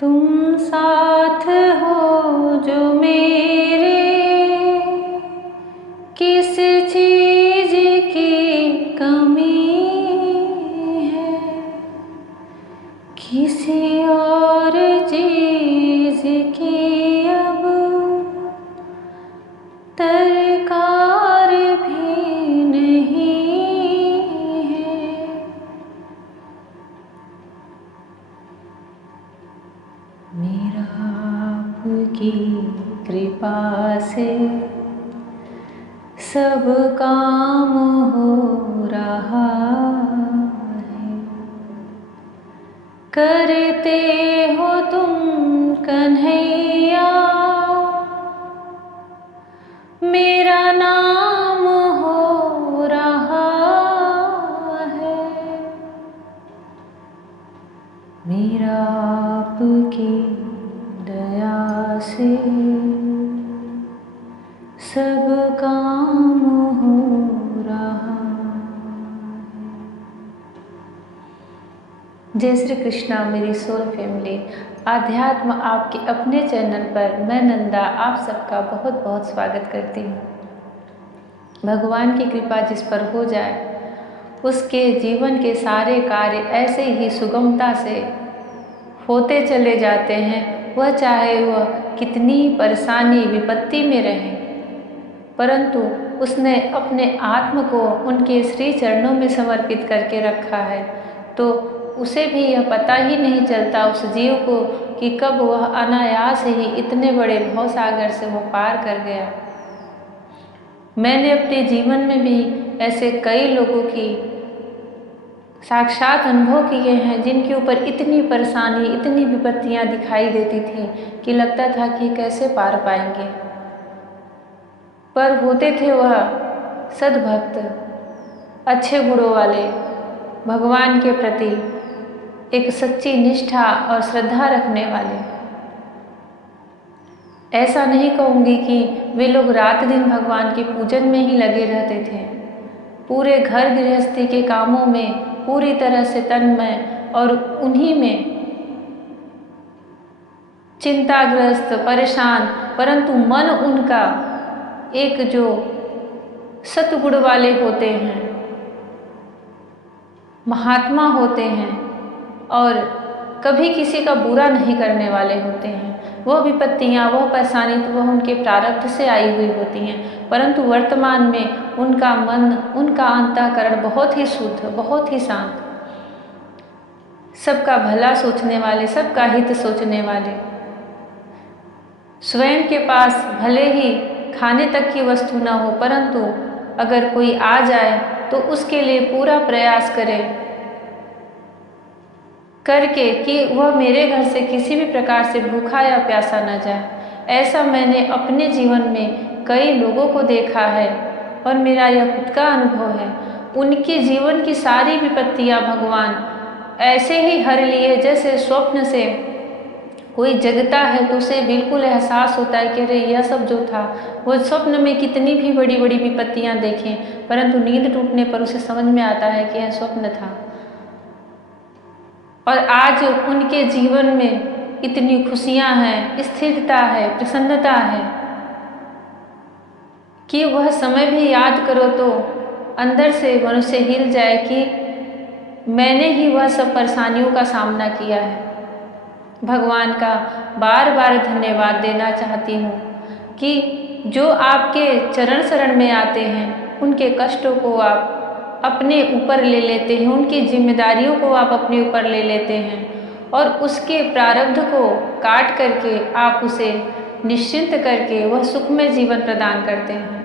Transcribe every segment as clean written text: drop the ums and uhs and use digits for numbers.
तुम साथ हो जो मेरे, किस चीज की कमी है, किसी और चीज की अब दरकार भी नहीं है। मेरा आपकी कृपा से सब काम हो रहा है। करते हो तुम कन्हैया, मेरा नाम हो रहा है। मेरा आपकी दया से सब काम हो रहा है। जय श्री कृष्णा मेरी सोल फैमिली। आध्यात्म आपके अपने चैनल पर मैं नंदा आप सबका बहुत बहुत स्वागत करती हूँ। भगवान की कृपा जिस पर हो जाए उसके जीवन के सारे कार्य ऐसे ही सुगमता से होते चले जाते हैं। वह चाहे वह कितनी परेशानी विपत्ति में रहे, परंतु उसने अपने आत्म को उनके श्री चरणों में समर्पित करके रखा है, तो उसे भी यह पता ही नहीं चलता उस जीव को कि कब वह अनायास ही इतने बड़े भवसागर से वह पार कर गया। मैंने अपने जीवन में भी ऐसे कई लोगों की साक्षात अनुभव किए हैं जिनके ऊपर इतनी परेशानी इतनी विपत्तियां दिखाई देती थी कि लगता था कि कैसे पार पाएंगे, पर होते थे वह सद्भक्त, अच्छे गुणों वाले, भगवान के प्रति एक सच्ची निष्ठा और श्रद्धा रखने वाले। ऐसा नहीं कहूँगी कि वे लोग रात दिन भगवान के पूजन में ही लगे रहते थे, पूरे घर गृहस्थी के कामों में पूरी तरह से तन्मय और उन्हीं में चिंताग्रस्त परेशान, परंतु मन उनका एक जो सतगुण वाले होते हैं, महात्मा होते हैं और कभी किसी का बुरा नहीं करने वाले होते हैं। वह विपत्तियां वह परेशानी तो वह उनके प्रारब्ध से आई हुई होती हैं, परंतु वर्तमान में उनका मन उनका अंतःकरण बहुत ही शुद्ध, बहुत ही शांत, सबका भला सोचने वाले, सबका हित सोचने वाले। स्वयं के पास भले ही खाने तक की वस्तु न हो, परंतु अगर कोई आ जाए तो उसके लिए पूरा प्रयास करके कि वह मेरे घर से किसी भी प्रकार से भूखा या प्यासा न जाए। ऐसा मैंने अपने जीवन में कई लोगों को देखा है और मेरा यह खुद का अनुभव है। उनके जीवन की सारी विपत्तियां भगवान ऐसे ही हर लिए जैसे स्वप्न से कोई जगता है तो उसे बिल्कुल एहसास होता है कि अरे यह सब जो था वो स्वप्न में कितनी भी बड़ी बड़ी विपत्तियां देखें, परंतु नींद टूटने पर उसे समझ में आता है कि यह स्वप्न था। और आज उनके जीवन में इतनी खुशियां हैं, स्थिरता है, प्रसन्नता है कि वह समय भी याद करो तो अंदर से मनुष्य हिल जाए कि मैंने ही वह सब परेशानियों का सामना किया है। भगवान का बार बार धन्यवाद देना चाहती हूँ कि जो आपके चरण शरण में आते हैं उनके कष्टों को आप अपने ऊपर ले लेते हैं, उनकी जिम्मेदारियों को आप अपने ऊपर ले लेते हैं और उसके प्रारब्ध को काट करके आप उसे निश्चिंत करके वह सुखमय जीवन प्रदान करते हैं।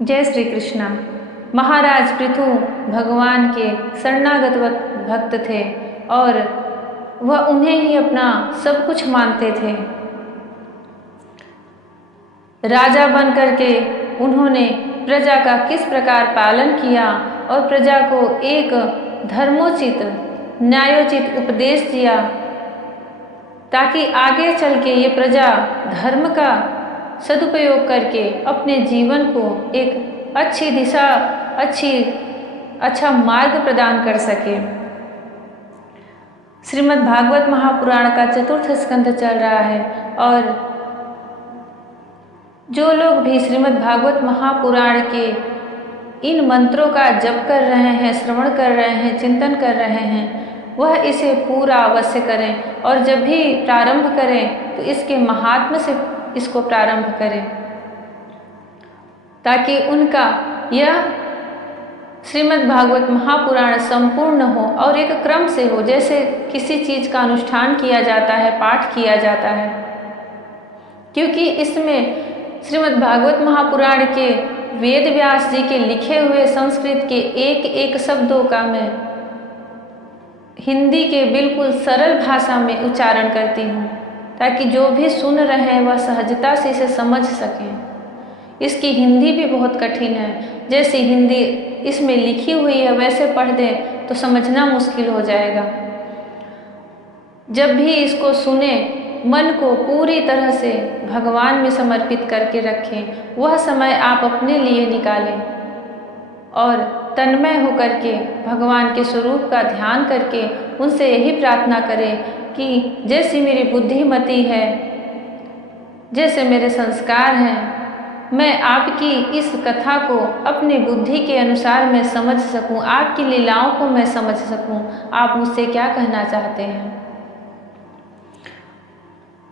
जय श्री कृष्णा। महाराज पृथु भगवान के शरणागत भक्त थे और वह उन्हें ही अपना सब कुछ मानते थे। राजा बन करके उन्होंने प्रजा का किस प्रकार पालन किया और प्रजा को एक धर्मोचित न्यायोचित उपदेश दिया ताकि आगे चल के ये प्रजा धर्म का सदुपयोग करके अपने जीवन को एक अच्छी दिशा अच्छा मार्ग प्रदान कर सके। श्रीमद् भागवत महापुराण का चतुर्थ स्कंध चल रहा है और जो लोग भी श्रीमद् भागवत महापुराण के इन मंत्रों का जप कर रहे हैं, श्रवण कर रहे हैं, चिंतन कर रहे हैं, वह इसे पूरा अवश्य करें और जब भी प्रारंभ करें तो इसके महात्म्य से इसको प्रारंभ करें ताकि उनका यह श्रीमद् भागवत महापुराण संपूर्ण हो और एक क्रम से हो, जैसे किसी चीज़ का अनुष्ठान किया जाता है, पाठ किया जाता है। क्योंकि इसमें श्रीमद् भागवत महापुराण के वेद व्यास जी के लिखे हुए संस्कृत के एक एक शब्दों का मैं हिंदी के बिल्कुल सरल भाषा में उच्चारण करती हूँ ताकि जो भी सुन रहे हैं वह सहजता से इसे समझ सकें। इसकी हिंदी भी बहुत कठिन है, जैसी हिंदी इसमें लिखी हुई है वैसे पढ़ दें तो समझना मुश्किल हो जाएगा। जब भी इसको सुने मन को पूरी तरह से भगवान में समर्पित करके रखें, वह समय आप अपने लिए निकालें और तन्मय होकर के भगवान के स्वरूप का ध्यान करके उनसे यही प्रार्थना करें कि जैसी मेरी बुद्धिमती है, जैसे मेरे संस्कार हैं, मैं आपकी इस कथा को अपनी बुद्धि के अनुसार मैं समझ सकूं, आपकी लीलाओं को मैं समझ सकूं, आप मुझसे क्या कहना चाहते हैं।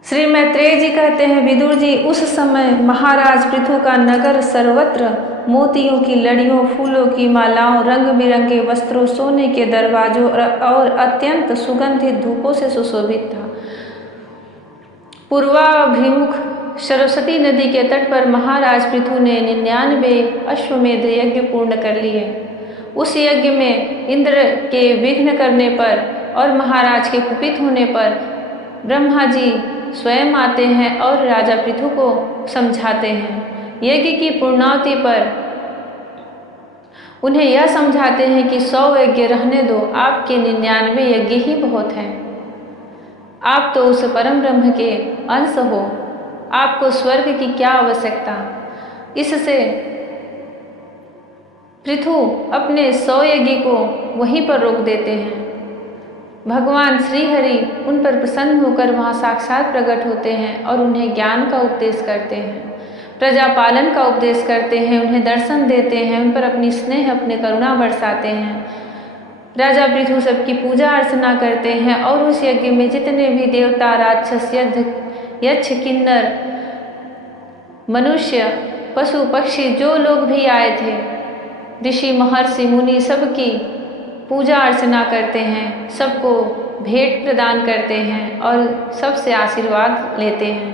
श्री मैत्रेय जी कहते हैं, विदुर जी, उस समय महाराज पृथु का नगर सर्वत्र मोतियों की लड़ियों, फूलों की मालाओं, रंग बिरंगे वस्त्रों, सोने के दरवाजों और अत्यंत सुगंधित धूपों से सुशोभित था। पूर्वाभिमुख सरस्वती नदी के तट पर महाराज पृथु ने 99 अश्वमेध यज्ञ पूर्ण कर लिए। उस यज्ञ में इंद्र के विघ्न करने पर और महाराज के कुपित होने पर ब्रह्मा जी स्वयं आते हैं और राजा पृथु को समझाते हैं। यज्ञ की पूर्णावति पर उन्हें यह समझाते हैं कि 100 यज्ञ रहने दो, आपके 99 यज्ञ ही बहुत हैं। आप तो उस परम ब्रह्म के अंश हो, आपको स्वर्ग की क्या आवश्यकता। इससे पृथु अपने 100 यज्ञ को वहीं पर रोक देते हैं। भगवान श्री हरि उन पर प्रसन्न होकर वहाँ साक्षात प्रकट होते हैं और उन्हें ज्ञान का उपदेश करते हैं, प्रजा पालन का उपदेश करते हैं, उन्हें दर्शन देते हैं, उन पर अपनी स्नेह, अपनी करुणा बरसाते हैं। राजा पृथु सबकी पूजा अर्चना करते हैं और उस यज्ञ में जितने भी देवता, राक्षस, यक्ष, किन्नर, मनुष्य, पशु, पक्षी, जो लोग भी आए थे, ऋषि, महर्षि, मुनि, सबकी पूजा अर्चना करते हैं, सबको भेंट प्रदान करते हैं और सबसे आशीर्वाद लेते हैं।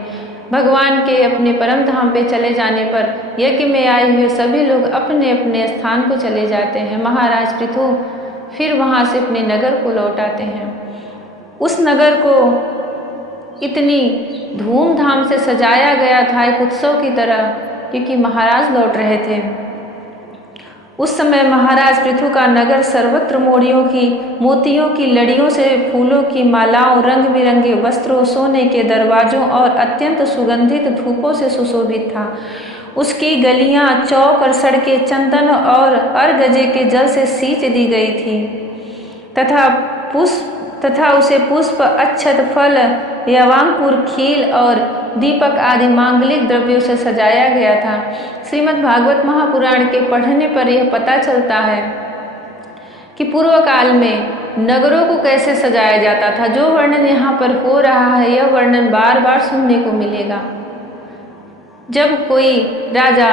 भगवान के अपने परम धाम पे चले जाने पर यज्ञ में आए हुए सभी लोग अपने अपने स्थान को चले जाते हैं। महाराज पृथु फिर वहाँ से अपने नगर को लौट आते हैं। उस नगर को इतनी धूमधाम से सजाया गया था, एक उत्सव की तरह, क्योंकि महाराज लौट रहे थे। उस समय महाराज पृथु का नगर सर्वत्र मोतियों की लड़ियों से, फूलों की मालाओं, रंग बिरंगे वस्त्रों, सोने के दरवाजों और अत्यंत सुगंधित धूपों से सुशोभित था। उसकी गलियां, चौक और सड़कें चंदन और अर्गजे के जल से सींच दी गई थी तथा उसे पुष्प, अक्षत, फल, यवांकुर, खील और दीपक आदि मांगलिक द्रव्यों से सजाया गया था। श्रीमद् भागवत महापुराण के पढ़ने पर यह पता चलता है कि पूर्व काल में नगरों को कैसे सजाया जाता था। जो वर्णन यहाँ पर हो रहा है, यह वर्णन बार बार सुनने को मिलेगा। जब कोई राजा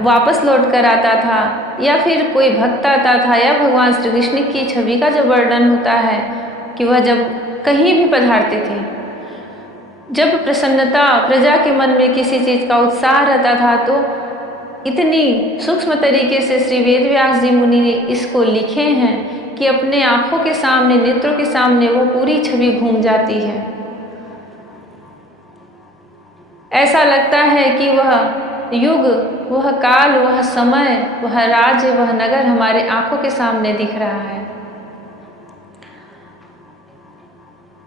वापस लौट कर आता था या फिर कोई भक्त आता था या भगवान श्री कृष्ण की छवि का जब वर्णन होता है कि वह जब कहीं भी पधारते थे, जब प्रसन्नता, प्रजा के मन में किसी चीज़ का उत्साह रहता था, तो इतनी सूक्ष्म तरीके से श्री वेद व्यास जी मुनि ने इसको लिखे हैं कि अपने आँखों के सामने, नेत्रों के सामने वो पूरी छवि घूम जाती है। ऐसा लगता है कि वह युग, वह काल, वह समय, वह राज्य, वह नगर हमारे आँखों के सामने दिख रहा है।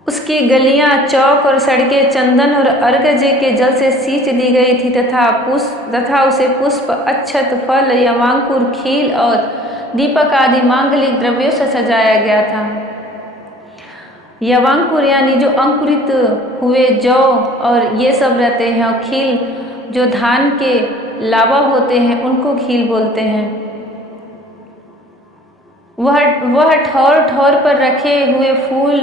उसकी गलियां, चौक और सड़कें चंदन और अर्गजे के जल से सींच दी गई थी तथा उसे पुष्प, अक्षत, फल, यवांकुर, खील और दीपक आदि मांगलिक द्रव्यों से सजाया गया था। यवांकुर यानी जो अंकुरित हुए जौ और ये सब रहते हैं, और खील जो धान के लावा होते हैं उनको खील बोलते हैं। वह ठौर ठौर पर रखे हुए फूल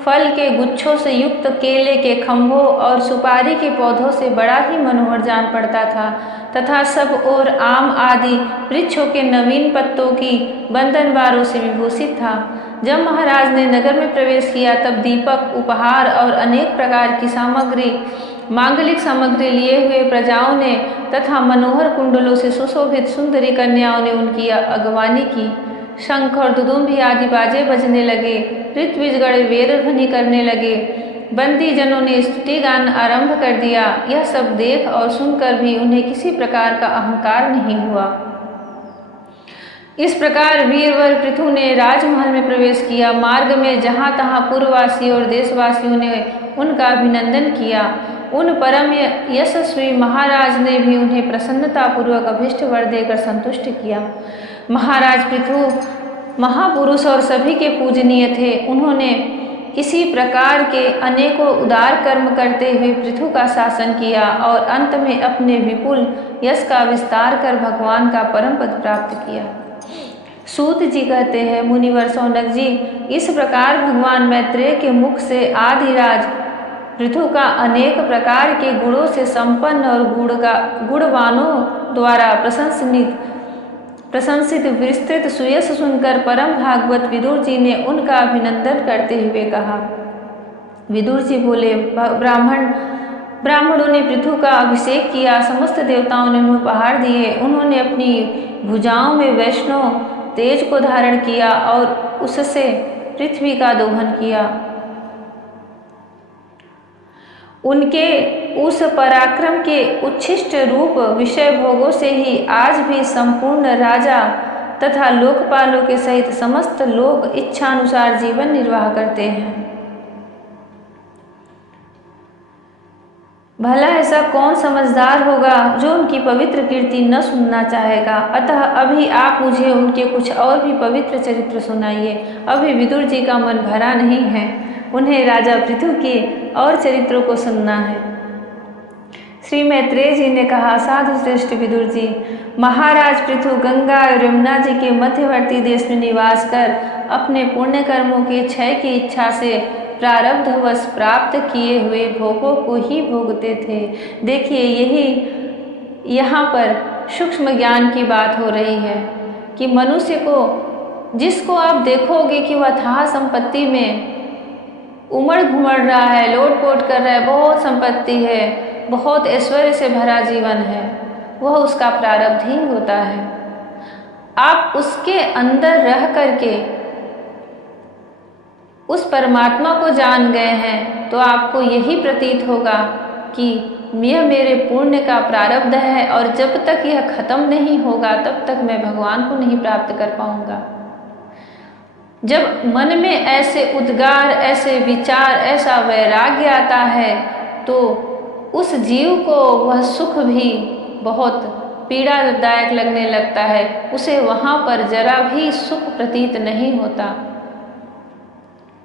फल के गुच्छों से युक्त केले के खंभों और सुपारी के पौधों से बड़ा ही मनोहर जान पड़ता था, तथा सब और आम आदि वृक्षों के नवीन पत्तों की बंधनवारों से विभूषित था। जब महाराज ने नगर में प्रवेश किया तब दीपक, उपहार और अनेक प्रकार की सामग्री, मांगलिक सामग्री लिए हुए प्रजाओं ने तथा मनोहर कुंडलों से सुशोभित सुंदरी कन्याओं ने उनकी अगवानी की। शंख और दुदुम्भी आदि बाजे बजने लगे, ऋत्विजगण वेद ध्वनि करने लगे, बंदी जनों ने स्तुति गान आरंभ कर दिया। यह सब देख और सुनकर भी उन्हें किसी प्रकार का अहंकार नहीं हुआ। इस प्रकार वीरवर पृथु ने राजमहल में प्रवेश किया। मार्ग में जहाँ तहाँ पूर्ववासी और देशवासियों ने उनका अभिनंदन किया। उन परम यशस्वी महाराज ने भी उन्हें प्रसन्नतापूर्वक अभीष्ट वर देकर संतुष्ट किया। महाराज पृथु महापुरुष और सभी के पूजनीय थे। उन्होंने इसी प्रकार के अनेकों उदार कर्म करते हुए पृथु का शासन किया और अंत में अपने विपुल यश का विस्तार कर भगवान का परम पद प्राप्त किया। सूत जी कहते हैं, मुनिवर सौनक जी, इस प्रकार भगवान मैत्रेय के मुख से आदिराज पृथु का अनेक प्रकार के गुणों से संपन्न और गुणवानों द्वारा प्रशंसित विस्तृत सुयश सुनकर परम भागवत विदुर जी ने उनका अभिनंदन करते हुए कहा। विदुर जी बोले, ब्राह्मणों ने पृथु का अभिषेक किया, समस्त देवताओं ने उन्हें उपहार दिए। उन्होंने अपनी भुजाओं में वैष्णव तेज को धारण किया और उससे पृथ्वी का दोहन किया। उनके उस पराक्रम के उच्छिष्ट रूप विषय भोगों से ही आज भी संपूर्ण राजा तथा लोकपालों के सहित समस्त लोग इच्छानुसार जीवन निर्वाह करते हैं। भला ऐसा कौन समझदार होगा जो उनकी पवित्र कीर्ति न सुनना चाहेगा। अतः अभी आप मुझे उनके कुछ और भी पवित्र चरित्र सुनाइए। अभी विदुर जी का मन भरा नहीं है, उन्हें राजा पृथु के और चरित्रों को सुनना है। श्री मैत्रेय जी ने कहा, साधु श्रेष्ठ विदुर जी, महाराज पृथु गंगा और यमुना जी के मध्यवर्ती देश में निवास कर अपने पुण्य कर्मों के क्षय की इच्छा से प्रारब्धवश प्राप्त किए हुए भोगों को ही भोगते थे। देखिए, यही यहाँ पर सूक्ष्म ज्ञान की बात हो रही है कि मनुष्य को, जिसको आप देखोगे कि वह अथाह संपत्ति में उमड़ घुमड़ रहा है, लोट पोट कर रहा है, बहुत संपत्ति है, बहुत ऐश्वर्य से भरा जीवन है, वह उसका प्रारब्ध ही होता है। आप उसके अंदर रह करके उस परमात्मा को जान गए हैं तो आपको यही प्रतीत होगा कि यह मेरे पुण्य का प्रारब्ध है और जब तक यह खत्म नहीं होगा तब तक मैं भगवान को नहीं प्राप्त कर पाऊंगा। जब मन में ऐसे उद्गार, ऐसे विचार, ऐसा वैराग्य आता है तो उस जीव को वह सुख भी बहुत पीड़ादायक लगने लगता है। उसे वहाँ पर जरा भी सुख प्रतीत नहीं होता,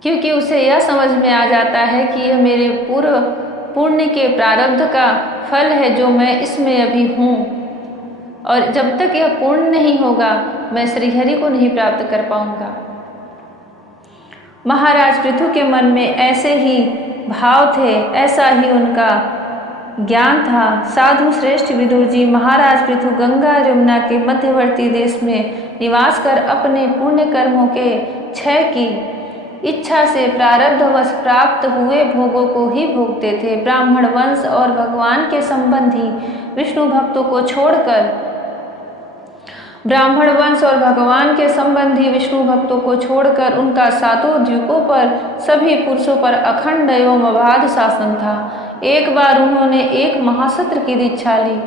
क्योंकि उसे यह समझ में आ जाता है कि यह मेरे पूर्व पुण्य के प्रारब्ध का फल है जो मैं इसमें अभी हूँ, और जब तक यह पूर्ण नहीं होगा मैं श्रीहरि को नहीं प्राप्त कर पाऊंगा। महाराज पृथु के मन में ऐसे ही भाव थे, ऐसा ही उनका ज्ञान था। साधु श्रेष्ठ विदुर जी, महाराज पृथु गंगा यमुना के मध्यवर्ती देश में निवास कर अपने पुण्य कर्मों के क्षय की इच्छा से प्रारब्धवश प्राप्त हुए भोगों को ही भोगते थे। ब्राह्मण वंश और भगवान के संबंधी विष्णु भक्तों को छोड़कर उनका सातों द्वीपों पर सभी पुरुषों पर अखंड एवं अबाध शासन था। एक बार उन्होंने एक महासत्र की दीक्षा ली।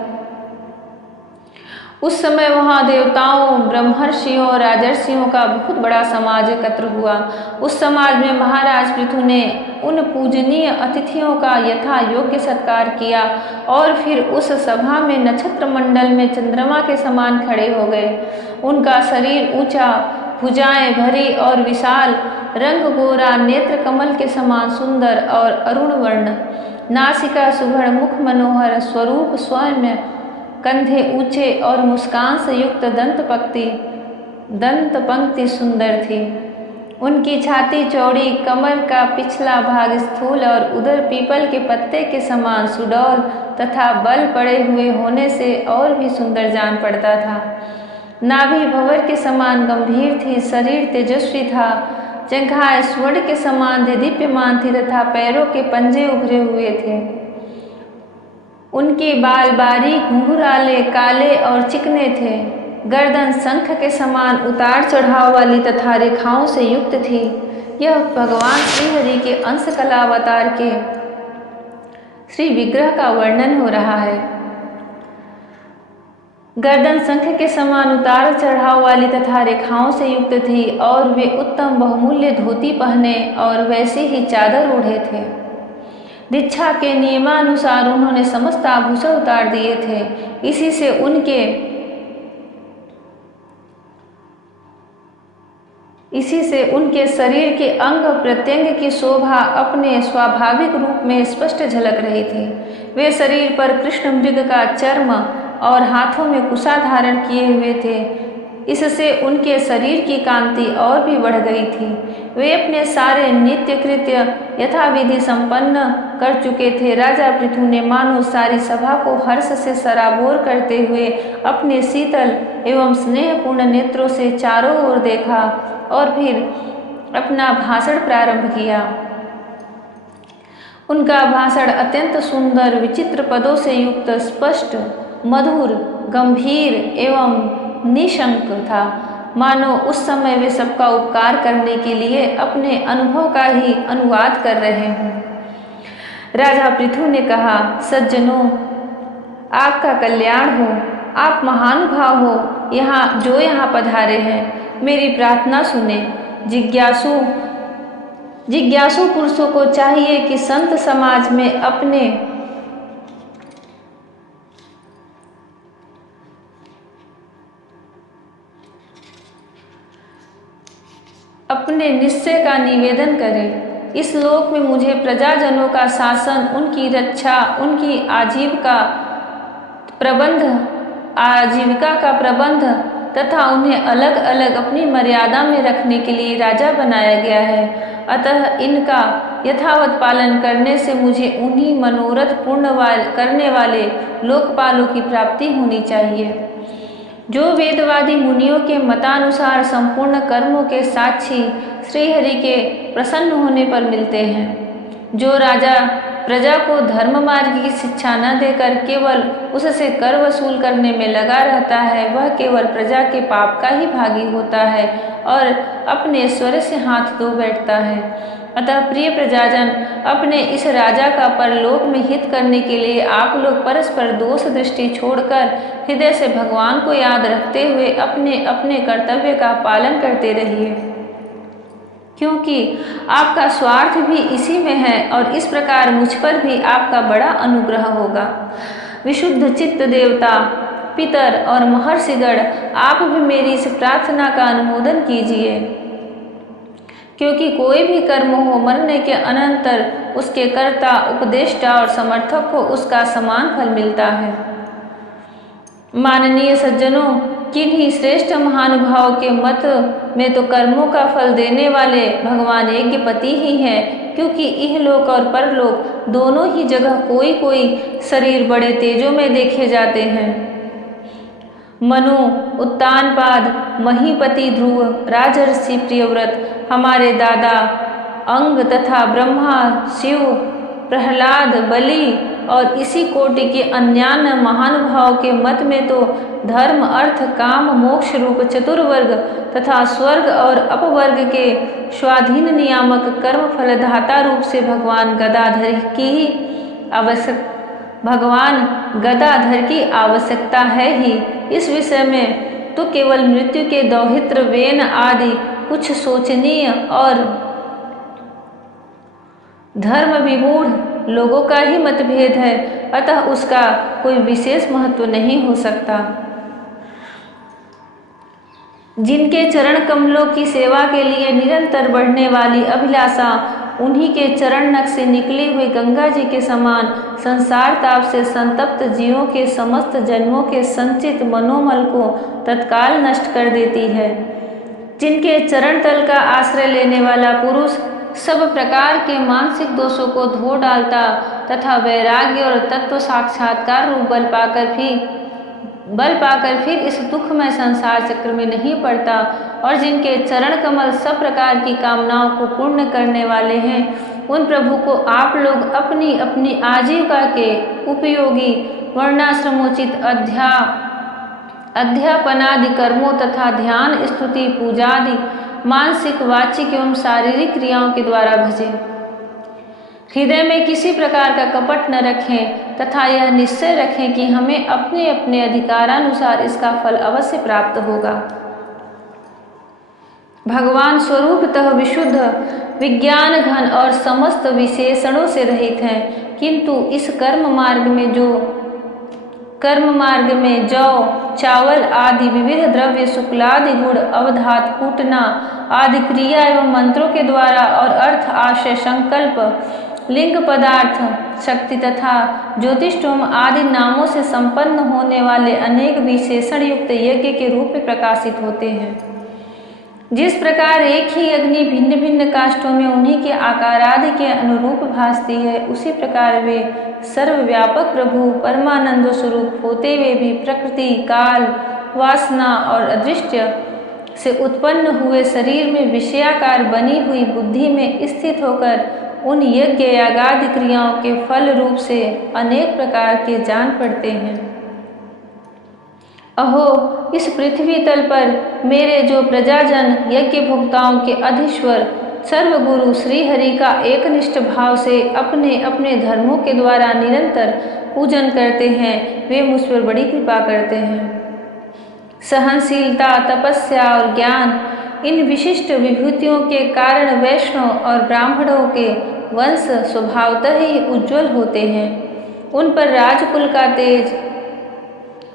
उस समय वहाँ देवताओं, ब्रह्मर्षियों और राजर्षियों का बहुत बड़ा समाज एकत्र हुआ। उस समाज में महाराज पृथु ने उन पूजनीय अतिथियों का यथा योग्य सत्कार किया और फिर उस सभा में नक्षत्र मंडल में चंद्रमा के समान खड़े हो गए। उनका शरीर ऊंचा, भुजाएं भरी और विशाल, रंग गोरा, नेत्र कमल के समान सुंदर और अरुण वर्ण, नासिका सुघड़, मुख मनोहर, स्वरूप स्वयं, कंधे ऊंचे और मुस्कान से युक्त दंत पंक्ति सुंदर थी। उनकी छाती चौड़ी, कमर का पिछला भाग स्थूल और उधर पीपल के पत्ते के समान सुडौल तथा बल पड़े हुए होने से और भी सुंदर जान पड़ता था। नाभि भंवर के समान गंभीर थी, शरीर तेजस्वी था, जंघाएं स्वर्ण के समान दीप्यमान थी तथा पैरों के पंजे उभरे हुए थे। उनके बाल बारीक, घुंघराले, काले और चिकने थे। गर्दन शंख के समान उतार चढ़ाव वाली तथा रेखाओं से युक्त थी। यह भगवान श्रीहरि के अंश कला अवतार के श्री विग्रह का वर्णन हो रहा है। गर्दन शंख के समान उतार चढ़ाव वाली तथा रेखाओं से युक्त थी और वे उत्तम बहुमूल्य धोती पहने और वैसे ही चादर ओढ़े थे। दीक्षा के नियमानुसार उन्होंने समस्त आभूषण उतार दिए थे। इसी से उनके शरीर के अंग प्रत्यंग की शोभा अपने स्वाभाविक रूप में स्पष्ट झलक रही थी। वे शरीर पर कृष्ण मृग का चर्म और हाथों में कुशा धारण किए हुए थे। इससे उनके शरीर की कांति और भी बढ़ गई थी। वे अपने सारे नित्य कृत्य यथाविधि संपन्न कर चुके थे। राजा पृथु ने मानो सारी सभा को हर्ष से सराबोर करते हुए अपने शीतल एवं स्नेहपूर्ण नेत्रों से चारों ओर देखा और फिर अपना भाषण प्रारंभ किया। उनका भाषण अत्यंत सुंदर, विचित्र पदों से युक्त, स्पष्ट, मधुर, गंभीर एवं निशंक था। मानो उस समय वे सबका उपकार करने के लिए अपने अनुभव का ही अनुवाद कर रहे हों। राजा पृथु ने कहा, सज्जनों, आपका कल्याण हो, आप महानुभाव हो। यहाँ पधारे हैं, मेरी प्रार्थना सुने। जिज्ञासु पुरुषों को चाहिए कि संत समाज में अपने निश्चय का निवेदन करें। इस लोक में मुझे प्रजाजनों का शासन, उनकी रक्षा, उनकी आजीविका का प्रबंध तथा उन्हें अलग अलग अपनी मर्यादा में रखने के लिए राजा बनाया गया है। अतः इनका यथावत पालन करने से मुझे उन्हीं मनोरथ पूर्ण करने वाले लोकपालों की प्राप्ति होनी चाहिए, जो वेदवादी मुनियों के मतानुसार संपूर्ण कर्मों के साक्षी श्रीहरि के प्रसन्न होने पर मिलते हैं। जो राजा प्रजा को धर्म मार्ग की शिक्षा न देकर केवल उससे कर वसूल करने में लगा रहता है, वह केवल प्रजा के पाप का ही भागी होता है और अपने ऐश्वर्य से हाथ धो बैठता है। अतः प्रिय प्रजाजन, अपने इस राजा का परलोक में हित करने के लिए आप लोग परस्पर दोष दृष्टि छोड़कर हृदय से भगवान को याद रखते हुए अपने अपने कर्तव्य का पालन करते रहिए, क्योंकि आपका स्वार्थ भी इसी में है और इस प्रकार मुझ पर भी आपका बड़ा अनुग्रह होगा। विशुद्ध चित्त देवता, पितर और महर्षिगण, आप भी मेरी इस प्रार्थना का अनुमोदन कीजिए, क्योंकि कोई भी कर्म हो, मरने के अनंतर उसके कर्ता, उपदेष्टा और समर्थक को उसका समान फल मिलता है। माननीय सज्जनों, किन्हीं श्रेष्ठ महानुभाव के मत में तो कर्मों का फल देने वाले भगवान यज्ञपति ही हैं, क्योंकि इहलोक और परलोक दोनों ही जगह कोई कोई शरीर बड़े तेजों में देखे जाते हैं। मनु, उत्तानपाद, महीपति ध्रुव, राजर्षि प्रियव्रत, हमारे दादा अंग तथा ब्रह्मा, शिव, प्रहलाद, बलि और इसी कोटि के अन्यान्य महानुभाव के मत में तो धर्म, अर्थ, काम, मोक्ष रूप चतुर्वर्ग तथा स्वर्ग और अपवर्ग के स्वाधीन नियामक कर्म फलदाता रूप से भगवान गदाधर की आवश्यकता है ही। इस विषय में तो केवल मृत्यु के दौहित्र, वेन आदि कुछ सोचनीय और धर्म विमूढ़ लोगों का ही मतभेद है, अतः उसका कोई विशेष महत्व नहीं हो सकता। जिनके चरण कमलों की सेवा के लिए निरंतर बढ़ने वाली अभिलाषा उन्हीं के चरण नख से निकली हुई गंगा जी के समान संसार ताप से संतप्त जीवों के समस्त जन्मों के संचित मनोमल को तत्काल नष्ट कर देती है। जिनके चरण तल का आश्रय लेने वाला पुरुष सब प्रकार के मानसिक दोषों को धो डालता तथा वैराग्य और तत्व साक्षात्कार रूप बल पाकर फिर इस दुखमय संसार चक्र में नहीं पड़ता और जिनके चरण कमल सब प्रकार की कामनाओं को पूर्ण करने वाले हैं, उन प्रभु को आप लोग अपनी अपनी आजीविका के उपयोगी वर्णाश्रमोचित अध्यापनादि कर्मों तथा ध्यान, स्तुति, पूजा आदि मानसिक, वाचिक एवं शारीरिक क्रियाओं के द्वारा भजें। हृदय में किसी प्रकार का कपट न रखें तथा यह निश्चय रखें कि हमें अपने अपने अधिकारानुसार इसका फल अवश्य प्राप्त होगा। भगवान स्वरूपतः विशुद्ध, विज्ञान घन और समस्त विशेषणों से रहित हैं, किंतु इस कर्म मार्ग में जौ, चावल आदि विविध द्रव्य, शुक्लादि गुण, अवधात, कूटना आदि क्रिया एवं मंत्रों के द्वारा और अर्थ, आशय, संकल्प, लिंग पदार्थ, शक्ति तथा ज्योतिष्ठोम आदि नामों से संपन्न होने वाले अनेक विशेषण युक्त यज्ञ के रूप में प्रकाशित होते हैं। जिस प्रकार एक ही अग्नि भिन्न भिन्न काष्ठों में उन्हीं के आकारादि के अनुरूप भासती है, उसी प्रकार वे सर्वव्यापक प्रभु परमानंद स्वरूप होते हुए भी प्रकृति, काल, वासना और अदृश्य से उत्पन्न हुए शरीर में विषयाकार बनी हुई बुद्धि में स्थित होकर उन यज्ञ यागादि क्रियाओं के फल रूप से अनेक प्रकार के जान पड़ते हैं। अहो, इस पृथ्वी तल पर मेरे जो प्रजाजन यज्ञ भोक्ताओं के अधीश्वर सर्वगुरु श्री हरि का एकनिष्ठ भाव से अपने अपने धर्मों के द्वारा निरंतर पूजन करते हैं, वे मुझ पर बड़ी कृपा करते हैं। सहनशीलता, तपस्या और ज्ञान इन विशिष्ट विभूतियों के कारण वैष्णव और ब्राह्मणों के वंश स्वभावतः ही उज्ज्वल होते हैं। उन पर राजकुल का तेज,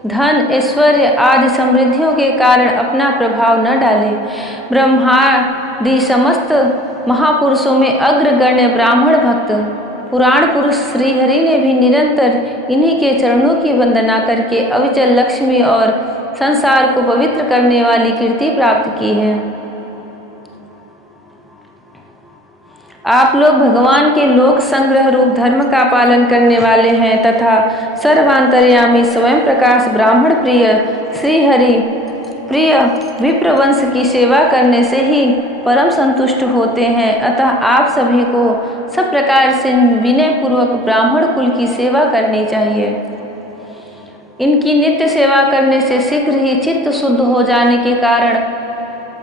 धन, ऐश्वर्य आदि समृद्धियों के कारण अपना प्रभाव न डाले। ब्रह्मादि समस्त महापुरुषों में अग्रगण्य ब्राह्मण भक्त पुराण पुरुष श्रीहरि ने भी निरंतर इन्हीं के चरणों की वंदना करके अविचल लक्ष्मी और संसार को पवित्र करने वाली कीर्ति प्राप्त की है। आप लोग भगवान के लोक संग्रह रूप धर्म का पालन करने वाले हैं तथा सर्वांतर्यामी स्वयं प्रकाश ब्राह्मण प्रिय श्रीहरि प्रिय विप्रवंश की सेवा करने से ही परम संतुष्ट होते हैं। अतः आप सभी को सब प्रकार से विनय पूर्वक ब्राह्मण कुल की सेवा करनी चाहिए। इनकी नित्य सेवा करने से शीघ्र ही चित्त शुद्ध हो जाने के कारण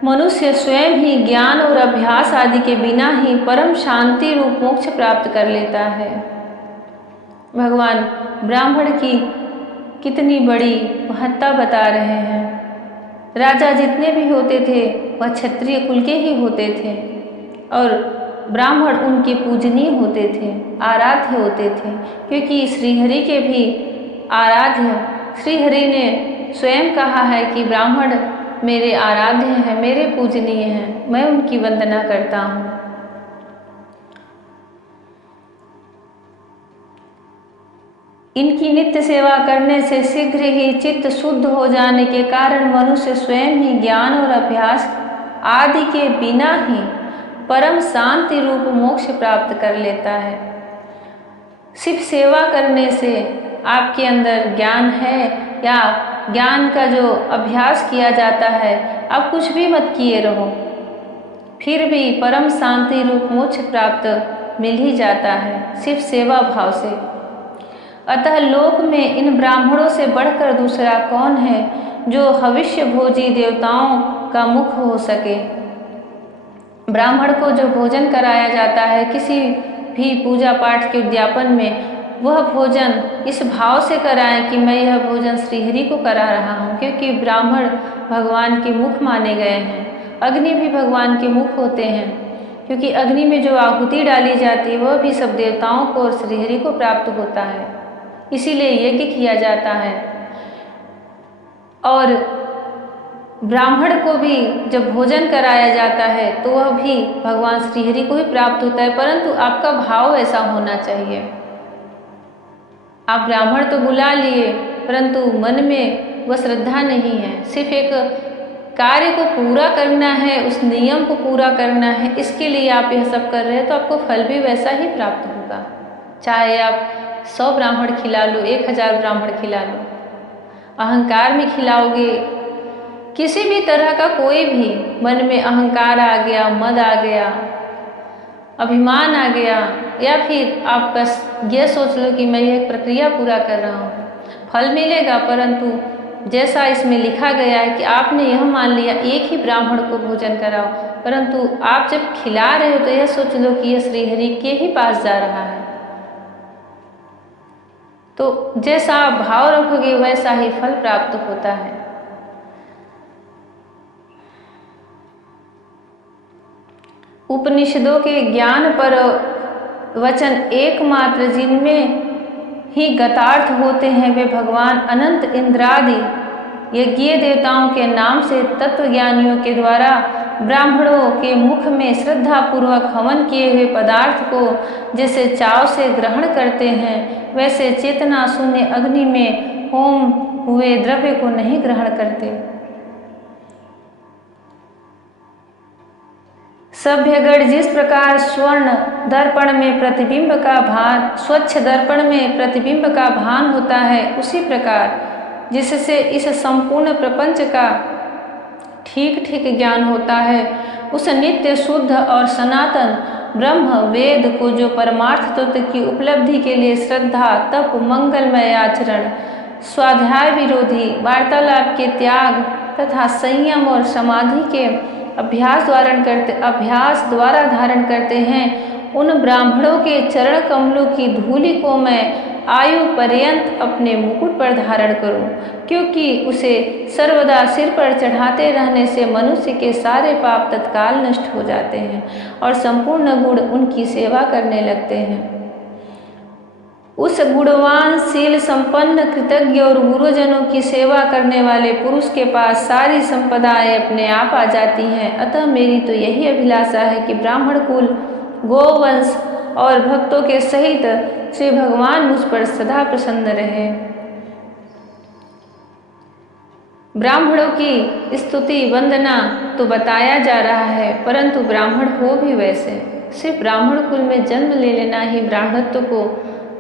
मनुष्य स्वयं ही ज्ञान और अभ्यास आदि के बिना ही परम शांति रूप मोक्ष प्राप्त कर लेता है। भगवान ब्राह्मण की कितनी बड़ी महत्ता बता रहे हैं। राजा जितने भी होते थे वह क्षत्रिय कुल के ही होते थे और ब्राह्मण उनके पूजनीय होते थे, आराध्य होते थे, क्योंकि श्रीहरि के भी आराध्य। श्रीहरि ने स्वयं कहा है कि ब्राह्मण मेरे आराध्य हैं, मेरे पूजनीय हैं, मैं उनकी वंदना करता हूँ। इनकी नित्य सेवा करने से शीघ्र ही चित्त शुद्ध हो जाने के कारण मनुष्य स्वयं ही ज्ञान और अभ्यास आदि के बिना ही परम शांति रूप मोक्ष प्राप्त कर लेता है। सिर्फ सेवा करने से आपके अंदर ज्ञान है या ज्ञान का जो अभ्यास किया जाता है, आप कुछ भी मत किए रहो, फिर भी परम शांति रूप मोक्ष प्राप्त मिल ही जाता है सिर्फ सेवा भाव से। अतः लोक में इन ब्राह्मणों से बढ़कर दूसरा कौन है जो हविष्य भोजी देवताओं का मुख हो सके। ब्राह्मण को जो भोजन कराया जाता है किसी भी पूजा पाठ के उद्यापन में, वह भोजन इस भाव से कराएं कि मैं यह भोजन श्रीहरि को करा रहा हूँ, क्योंकि ब्राह्मण भगवान के मुख माने गए हैं। अग्नि भी भगवान के मुख होते हैं, क्योंकि अग्नि में जो आहुति डाली जाती है वह भी सब देवताओं को और श्रीहरि को प्राप्त होता है, इसीलिए यज्ञ किया जाता है। और ब्राह्मण को भी जब भोजन कराया जाता है तो वह भी भगवान श्रीहरि को ही प्राप्त होता है, परंतु आपका भाव ऐसा होना चाहिए। आप ब्राह्मण तो बुला लिए परंतु मन में वह श्रद्धा नहीं है, सिर्फ एक कार्य को पूरा करना है, उस नियम को पूरा करना है, इसके लिए आप यह सब कर रहे हैं, तो आपको फल भी वैसा ही प्राप्त होगा। चाहे आप 100 ब्राह्मण खिला लो, 1000 ब्राह्मण खिला लो, अहंकार में खिलाओगे, किसी भी तरह का कोई भी मन में अहंकार आ गया, मद आ गया, अभिमान आ गया, या फिर आप बस ये सोच लो कि मैं ये प्रक्रिया पूरा कर रहा हूँ, फल मिलेगा, परंतु जैसा इसमें लिखा गया है कि आपने यह मान लिया एक ही ब्राह्मण को भोजन कराओ, परंतु आप जब खिला रहे हो तो यह सोच लो कि यह श्रीहरि के ही पास जा रहा है। तो जैसा आप भाव रखोगे वैसा ही फल प्राप्त होता है। उपनिषदों के ज्ञान पर वचन एकमात्र जिनमें ही गतार्थ होते हैं वे भगवान अनंत इंद्रादि यज्ञ देवताओं के नाम से तत्वज्ञानियों के द्वारा ब्राह्मणों के मुख में श्रद्धा पूर्वक हवन किए हुए पदार्थ को जैसे चाव से ग्रहण करते हैं, वैसे चेतना शून्य अग्नि में होम हुए द्रव्य को नहीं ग्रहण करते। सभ्यगण जिस प्रकार स्वर्ण दर्पण में प्रतिबिंब का भान, स्वच्छ दर्पण में प्रतिबिंब का भान होता है, उसी प्रकार जिससे इस संपूर्ण प्रपंच का ठीक ठीक ज्ञान होता है, उस नित्य शुद्ध और सनातन ब्रह्म वेद को जो परमार्थ तत्व की उपलब्धि के लिए श्रद्धा, तप, मंगलमय आचरण, स्वाध्याय विरोधी वार्तालाप के त्याग तथा संयम और समाधि के अभ्यास द्वारा धारण करते हैं, उन ब्राह्मणों के चरण कमलों की धूलि को मैं आयु पर्यंत अपने मुकुट पर धारण करूं, क्योंकि उसे सर्वदा सिर पर चढ़ाते रहने से मनुष्य के सारे पाप तत्काल नष्ट हो जाते हैं और संपूर्ण गुण उनकी सेवा करने लगते हैं। उस गुणवान शील संपन्न कृतज्ञ और गुरुजनों की सेवा करने वाले पुरुष के पास सारी संपदाएं अपने आप आ जाती हैं। अतः मेरी तो यही अभिलाषा है कि ब्राह्मण कुल, गोवंश और भक्तों के सहित श्री भगवान मुझ पर सदा प्रसन्न रहे। ब्राह्मणों की स्तुति वंदना तो बताया जा रहा है, परंतु ब्राह्मण हो भी वैसे। सिर्फ ब्राह्मण कुल में जन्म ले लेना ही ब्राह्मणत्व को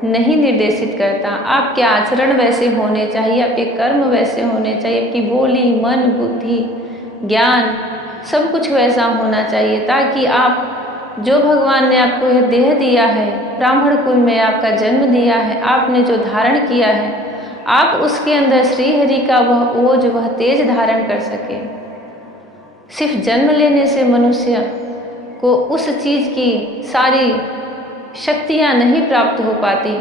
नहीं निर्देशित करता। आपके आचरण वैसे होने चाहिए, आपके कर्म वैसे होने चाहिए, आपकी बोली, मन, बुद्धि, ज्ञान सब कुछ वैसा होना चाहिए, ताकि आप जो भगवान ने आपको यह देह दिया है, ब्राह्मण कुल में आपका जन्म दिया है, आपने जो धारण किया है, आप उसके अंदर श्री हरि का वह ओज, वह तेज धारण कर सके। सिर्फ जन्म लेने से मनुष्य को उस चीज की सारी शक्तियां नहीं प्राप्त हो पाती।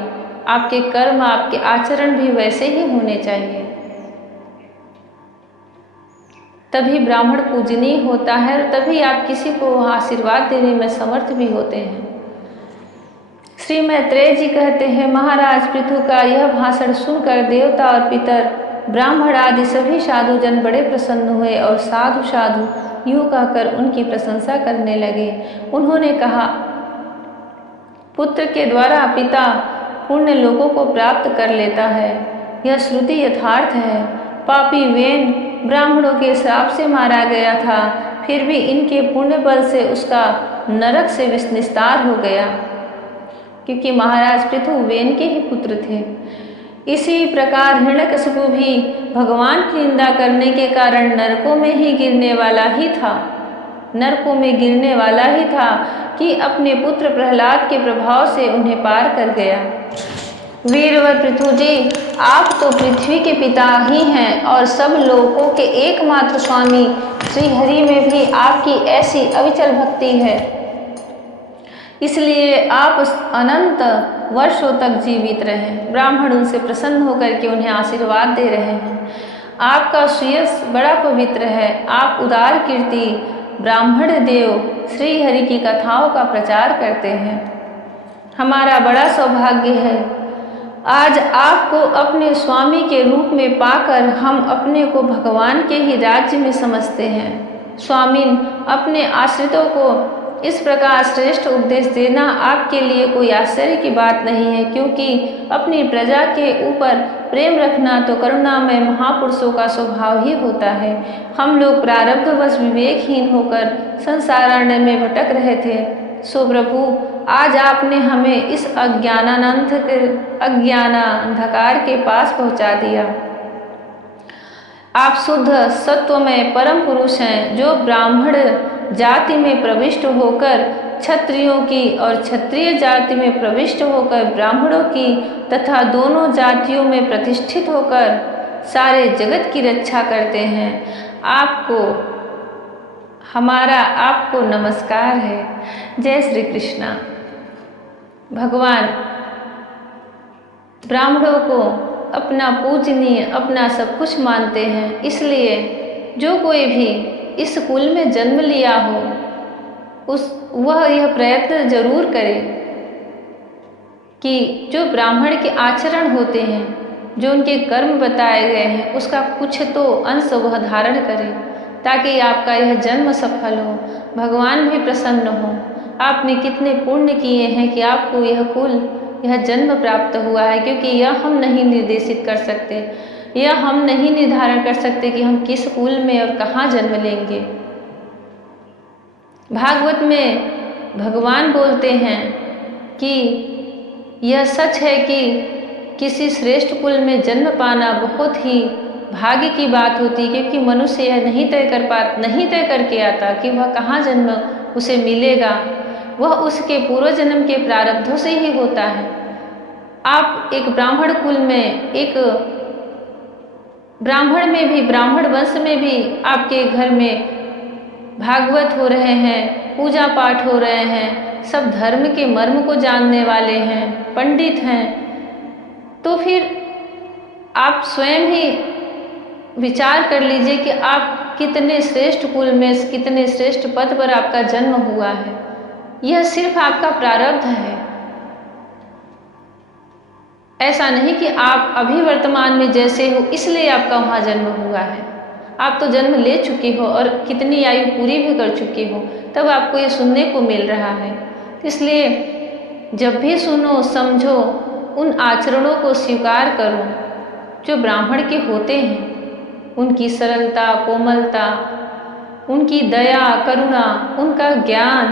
आपके कर्म, आपके आचरण भी वैसे ही होने चाहिए, तभी ब्राह्मण पूजनीय होता है और तभी आप किसी को आशीर्वाद देने में समर्थ भी होते हैं। श्री मैत्रेय जी कहते हैं, महाराज पृथु का यह भाषण सुनकर देवता और पितर, ब्राह्मण आदि सभी साधुजन बड़े प्रसन्न हुए और साधु साधु यूँ कहकर उनकी प्रशंसा करने लगे। उन्होंने कहा, पुत्र के द्वारा पिता पुण्य लोगों को प्राप्त कर लेता है, यह श्रुति यथार्थ है। पापी वेन ब्राह्मणों के श्राप से मारा गया था, फिर भी इनके पुण्य बल से उसका नरक से निस्तार हो गया, क्योंकि महाराज पृथु वेन के ही पुत्र थे। इसी प्रकार हिरण्यकशिपु भी भगवान की निंदा करने के कारण नरकों में गिरने वाला ही था कि अपने पुत्र प्रहलाद के प्रभाव से उन्हें पार कर गया। वीरवर पृथु जी, आप तो पृथ्वी के पिता ही हैं और सब लोकों के एकमात्र स्वामी श्री हरि में भी आपकी ऐसी अविचल भक्ति है, इसलिए आप अनंत वर्षों तक जीवित रहें। ब्राह्मण उनसे प्रसन्न होकर के उन्हें आशीर्वाद दे रहे हैं। आपका श्रेयस बड़ा पवित्र है, आप उदार कीर्ति ब्राह्मण देव श्री हरि की कथाओं का प्रचार करते हैं। हमारा बड़ा सौभाग्य है, आज आपको अपने स्वामी के रूप में पाकर हम अपने को भगवान के ही राज्य में समझते हैं। स्वामी अपने आश्रितों को इस प्रकार श्रेष्ठ उपदेश देना आपके लिए कोई आश्चर्य की बात नहीं है, क्योंकि अपनी प्रजा के ऊपर प्रेम रखना तो करुणामय महापुरुषों का स्वभाव ही होता है। हम लोग प्रारब्धवश विवेकहीन होकर संसारारण्य में भटक रहे थे, सो प्रभु आज आपने हमें इस अज्ञानांधकार के पास पहुंचा दिया। आप शुद्ध सत्वमय परम पुरुष हैं, जो ब्राह्मण जाति में प्रविष्ट होकर क्षत्रियों की और क्षत्रिय जाति में प्रविष्ट होकर ब्राह्मणों की तथा दोनों जातियों में प्रतिष्ठित होकर सारे जगत की रक्षा करते हैं। आपको नमस्कार है। जय श्री कृष्णा। भगवान ब्राह्मणों को अपना पूजनीय, अपना सब कुछ मानते हैं, इसलिए जो कोई भी इस कुल में जन्म लिया हो वह यह प्रयत्न जरूर करे कि जो ब्राह्मण के आचरण होते हैं, जो उनके कर्म बताए गए हैं, उसका कुछ तो अंश वह धारण करे, ताकि आपका यह जन्म सफल हो, भगवान भी प्रसन्न हो। आपने कितने पुण्य किए हैं कि आपको यह कुल, यह जन्म प्राप्त हुआ है, क्योंकि यह हम नहीं निर्देशित कर सकते, यह हम नहीं निर्धारण कर सकते कि हम किस कुल में और कहाँ जन्म लेंगे। भागवत में भगवान बोलते हैं कि यह सच है कि किसी श्रेष्ठ कुल में जन्म पाना बहुत ही भाग्य की बात होती, क्योंकि मनुष्य यह नहीं तय करके आता कि वह कहाँ जन्म उसे मिलेगा, वह उसके पूर्व जन्म के प्रारब्धों से ही होता है। आप एक ब्राह्मण कुल में, एक ब्राह्मण में भी, ब्राह्मण वंश में भी आपके घर में भागवत हो रहे हैं, पूजा पाठ हो रहे हैं, सब धर्म के मर्म को जानने वाले हैं, पंडित हैं, तो फिर आप स्वयं ही विचार कर लीजिए कि आप कितने श्रेष्ठ कुल में, कितने श्रेष्ठ पद पर आपका जन्म हुआ है। यह सिर्फ आपका प्रारब्ध है। ऐसा नहीं कि आप अभी वर्तमान में जैसे हो इसलिए आपका वहाँ जन्म हुआ है। आप तो जन्म ले चुकी हो और कितनी आयु पूरी भी कर चुकी हो, तब आपको ये सुनने को मिल रहा है। इसलिए जब भी सुनो, समझो, उन आचरणों को स्वीकार करो जो ब्राह्मण के होते हैं। उनकी सरलता, कोमलता, उनकी दया, करुणा, उनका ज्ञान,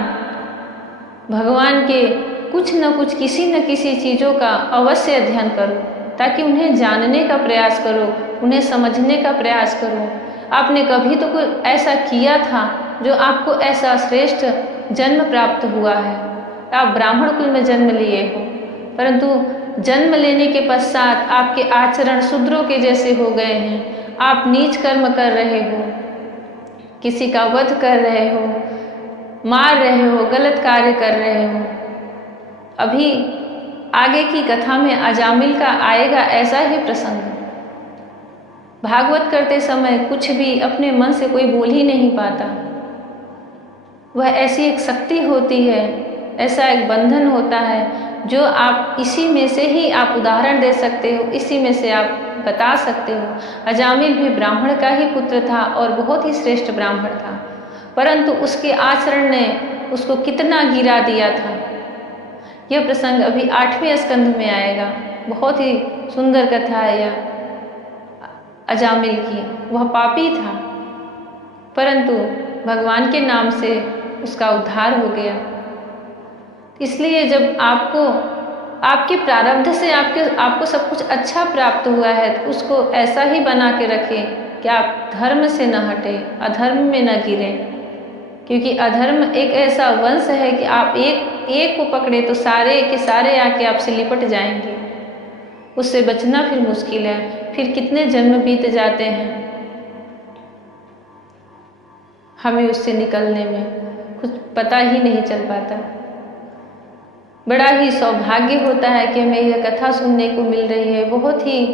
भगवान के कुछ न कुछ, किसी न किसी चीज़ों का अवश्य अध्ययन करो, ताकि उन्हें जानने का प्रयास करो, उन्हें समझने का प्रयास करो। आपने कभी तो कोई ऐसा किया था जो आपको ऐसा श्रेष्ठ जन्म प्राप्त हुआ है। आप ब्राह्मण कुल में जन्म लिए हो, परंतु जन्म लेने के पश्चात आपके आचरण शूद्रों के जैसे हो गए हैं। आप नीच कर्म कर रहे हो, किसी का वध कर रहे हो, मार रहे हो, गलत कार्य कर रहे हो। अभी आगे की कथा में अजामिल का आएगा ऐसा ही प्रसंग। भागवत करते समय कुछ भी अपने मन से कोई बोल ही नहीं पाता। वह ऐसी एक शक्ति होती है, ऐसा एक बंधन होता है, जो आप इसी में से ही आप उदाहरण दे सकते हो, इसी में से आप बता सकते हो। अजामिल भी ब्राह्मण का ही पुत्र था और बहुत ही श्रेष्ठ ब्राह्मण था, परंतु उसके आचरण ने उसको कितना गिरा दिया था। यह प्रसंग अभी 8वें स्कंध में आएगा। बहुत ही सुंदर कथा है यह अजामिल की। वह पापी था, परंतु भगवान के नाम से उसका उद्धार हो गया। इसलिए जब आपके प्रारब्ध से आपको सब कुछ अच्छा प्राप्त हुआ है, तो उसको ऐसा ही बना के रखें कि आप धर्म से न हटे, अधर्म में न गिरें, क्योंकि अधर्म एक ऐसा वंश है कि आप एक को पकड़े तो सारे के सारे आके आपसे लिपट जाएंगे। उससे बचना फिर मुश्किल है। फिर कितने जन्म बीत जाते हैं हमें उससे निकलने में, कुछ पता ही नहीं चल पाता। बड़ा ही सौभाग्य होता है कि हमें यह कथा सुनने को मिल रही है। बहुत ही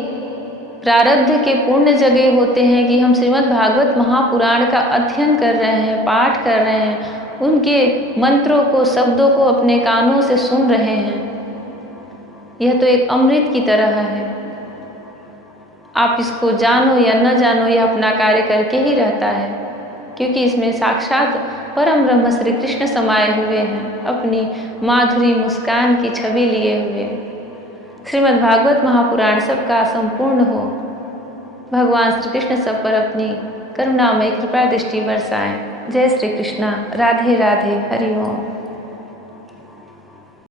प्रारब्ध के पूर्ण जगह होते हैं कि हम श्रीमद् भागवत महापुराण का अध्ययन कर रहे हैं, पाठ कर रहे हैं, उनके मंत्रों को, शब्दों को अपने कानों से सुन रहे हैं। यह तो एक अमृत की तरह है। आप इसको जानो या न जानो, यह अपना कार्य करके ही रहता है, क्योंकि इसमें साक्षात परम ब्रह्म श्री कृष्ण समाये हुए हैं, अपनी माधुरी मुस्कान की छवि लिए हुए। श्रीमद् भागवत महापुराण सबका संपूर्ण हो। भगवान श्री कृष्ण सब पर अपनी करुणामय कृपा दृष्टि बरसाएं। जय श्री कृष्णा। राधे राधे। हरि ओम।